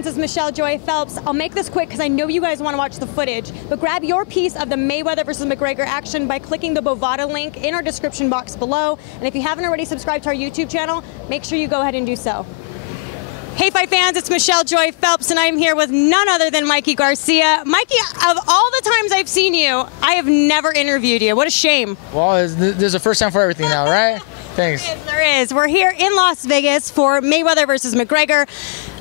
fans, it's Michelle Joy Phelps. I'll make this quick because I know you guys want to watch the footage, but grab your piece of the Mayweather versus McGregor action by clicking the Bovada link in our description box below. And if you haven't already subscribed to our YouTube channel, make sure you go ahead and do so. Hey fight fans, it's Michelle Joy Phelps and I'm here with none other than Mikey Garcia. Mikey, of all the times I've seen you, I have never interviewed you. What a shame. Well, there's a first time for everything now, right? Thanks. There is. We're here in Las Vegas for Mayweather versus McGregor.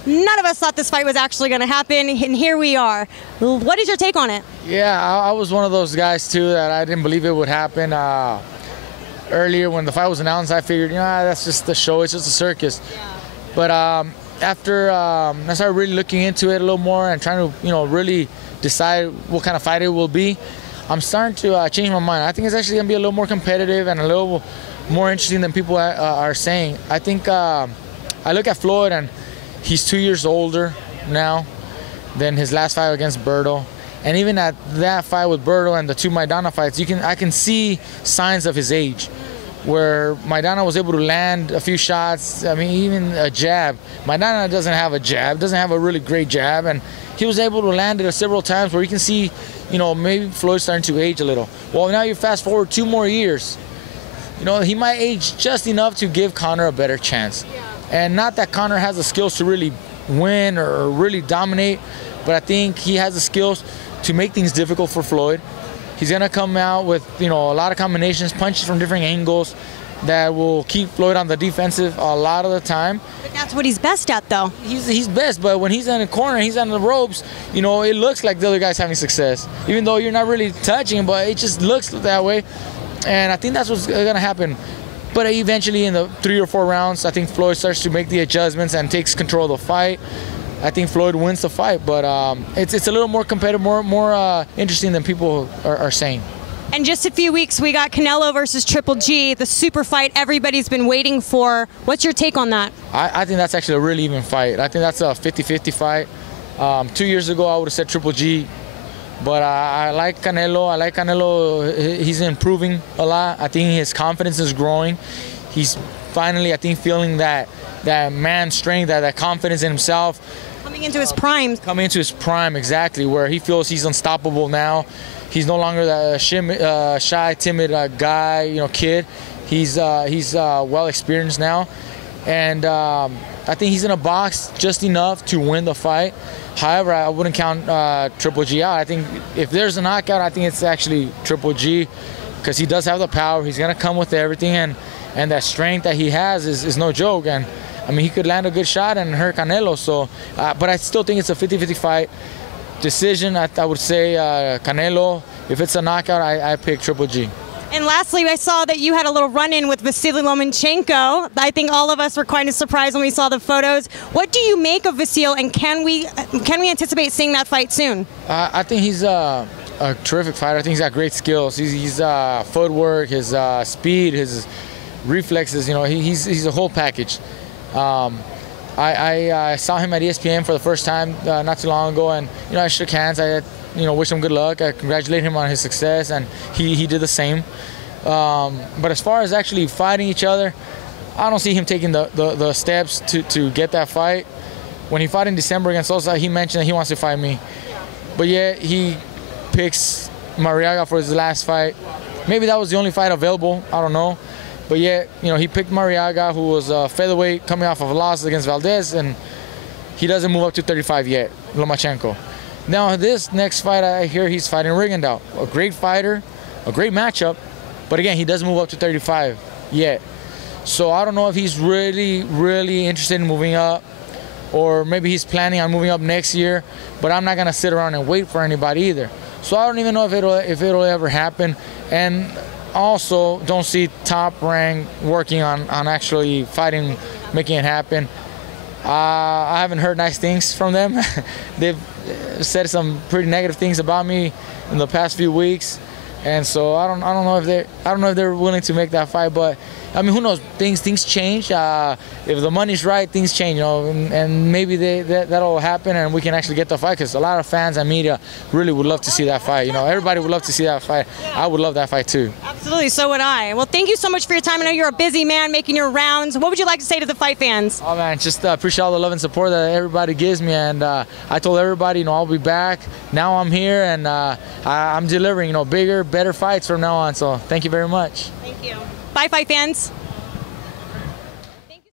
None of us thought this fight was actually going to happen, and here we are. What is your take on it? Yeah, I was one of those guys too that I didn't believe it would happen. Earlier when the fight was announced, I figured, that's just the show, it's just a circus. Yeah. But after I started really looking into it a little more and trying to, really decide what kind of fight it will be, I'm starting to change my mind. I think it's actually going to be a little more competitive and a little more interesting than people are saying. I think I look at Floyd and he's 2 years older now than his last fight against Berto. And even at that fight with Berto and the two Maidana fights, I can see signs of his age, where Maidana was able to land a few shots. I mean, even a jab. Maidana doesn't have a jab, doesn't have a really great jab, and he was able to land it several times where you can see, maybe Floyd's starting to age a little. Well, now you fast forward 2 more years. He might age just enough to give Conor a better chance. Yeah. And not that Conor has the skills to really win or really dominate, but I think he has the skills to make things difficult for Floyd. He's going to come out with, a lot of combinations, punches from different angles that will keep Floyd on the defensive a lot of the time. But that's what he's best at, though. He's best, but when he's in the corner, he's on the ropes, it looks like the other guy's having success. Even though you're not really touching him, but it just looks that way. And I think that's what's going to happen. But eventually in the 3 or 4 rounds, I think Floyd starts to make the adjustments and takes control of the fight. I think Floyd wins the fight, but it's a little more competitive, more interesting than people are saying. In just a few weeks, we got Canelo versus Triple G, the super fight everybody's been waiting for. What's your take on that? I think that's actually a really even fight. I think that's a 50-50 fight. 2 years ago, I would have said Triple G. But I like Canelo. He's improving a lot. I think his confidence is growing. He's finally, I think, feeling that man strength, that confidence in himself. Coming into his prime. Coming into his prime, exactly, where he feels he's unstoppable now. He's no longer that shy, timid guy, kid. He's well experienced now. And I think he's in a box just enough to win the fight. However, I wouldn't count Triple G out. I think if there's a knockout, I think it's actually Triple G, because he does have the power. He's going to come with everything, and that strength that he has is no joke. And I mean, he could land a good shot and hurt Canelo. So, but I still think it's a 50-50 fight. Decision, I would say Canelo. If it's a knockout, I pick Triple G. And lastly, I saw that you had a little run-in with Vasily Lomachenko. I think all of us were quite surprised when we saw the photos. What do you make of Vasily, and can we anticipate seeing that fight soon? I think he's a terrific fighter. I think he's got great skills. He's footwork, his speed, his reflexes. He's a whole package. I saw him at ESPN for the first time not too long ago, and I shook hands. I wish him good luck. I congratulate him on his success, and he did the same. But as far as actually fighting each other, I don't see him taking the steps to get that fight. When he fought in December against Sosa, he mentioned that he wants to fight me. But yet he picks Marriaga for his last fight. Maybe that was the only fight available, I don't know. But yet, he picked Marriaga, who was a featherweight coming off of a loss against Valdez, and he doesn't move up to 35 yet, Lomachenko. Now, this next fight, I hear he's fighting Rigondeaux. A great fighter, a great matchup, but again, he doesn't move up to 35 yet. So I don't know if he's really, really interested in moving up, or maybe he's planning on moving up next year, but I'm not going to sit around and wait for anybody either. So I don't even know if it'll ever happen. And also don't see Top Rank working on actually fighting, making it happen. I haven't heard nice things from them. They've said some pretty negative things about me in the past few weeks. And so I don't know if they're willing to make that fight, but I mean, who knows? Things change. If the money's right, things change, you know, and maybe that'll happen, and we can actually get the fight. Because a lot of fans and media really would love to see that fight. You know, everybody would love to see that fight. I would love that fight too. Absolutely, so would I. Well, thank you so much for your time. I know you're a busy man making your rounds. What would you like to say to the fight fans? Oh man, just appreciate all the love and support that everybody gives me, and I told everybody, you know, I'll be back. Now I'm here, and I'm delivering, you know, bigger, better fights from now on. So thank you very much. Thank you. Bye, fight fans.